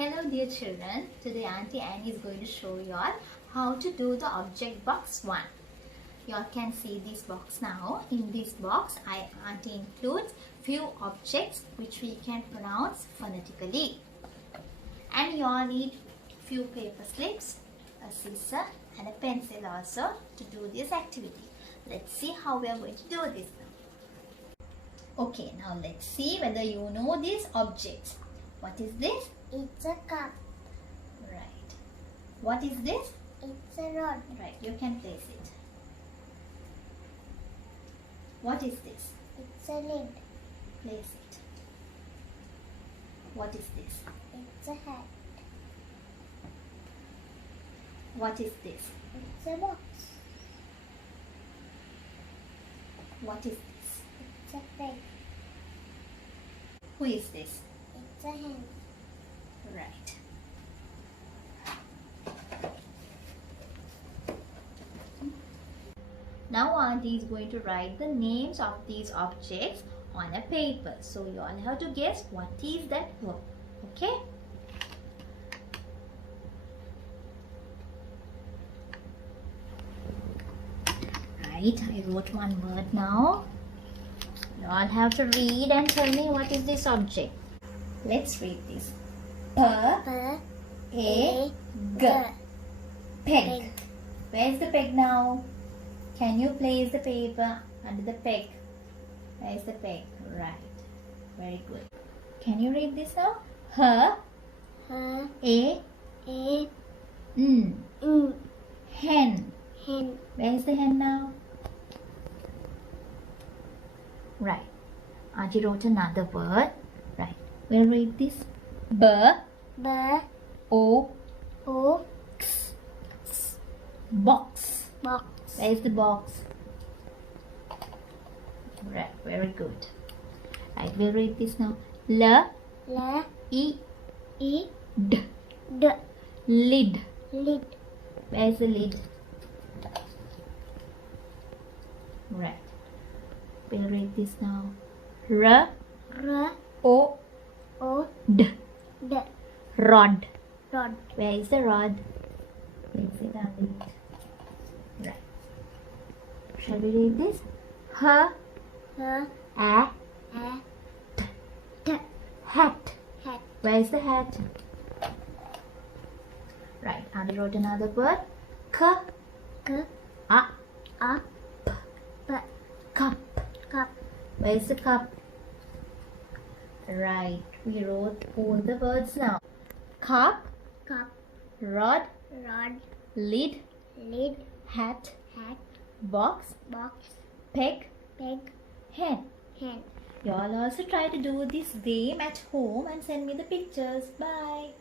Hello dear children, today Auntie Annie is going to show you all how to do the object box 1. You all can see this box now. In this box, Auntie includes few objects which we can pronounce phonetically. And you all need few paper slips, a scissor and a pencil also to do this activity. Let's see how we are going to do this now. Okay, now let's see whether you know these objects. What is this? It's a cup. Right. What is this? It's a rod. Right, you can place it. What is this? It's a lid. Place it. What is this? It's a hat. What is this? It's a box. What is this? It's a peg. Who is this? It's a hen. Right. Now Auntie is going to write the names of these objects on a paper. So you all have to guess what is that word. Okay? Right, I wrote one word now. You all have to read and tell me what is this object. Let's read this. Peg. Peg. Where's the peg now? Can you place the paper under the peg? Where's the peg? Right. Very good. Can you read this now? A. Hen. Hen. Where's the hen now? Right. Auntie wrote another word. Right. We'll read this. O. Box. Box. Where's the box? Right. Very good. Right. We'll read this now. D. Lid. Lid. Where's the lid? Right. We'll read this now. O. D. Rod. Rod. Where is the rod? Place it on it. Right. Shall we read this? A. Hat. Hat. Where is the hat? Right. Auntie wrote another word. Cup. Where is the cup? Right. We wrote all the words now. Cup. Rod. Lid. Hat. Box. Peg. Hen. You all also try to do this game at home and send me the pictures. Bye.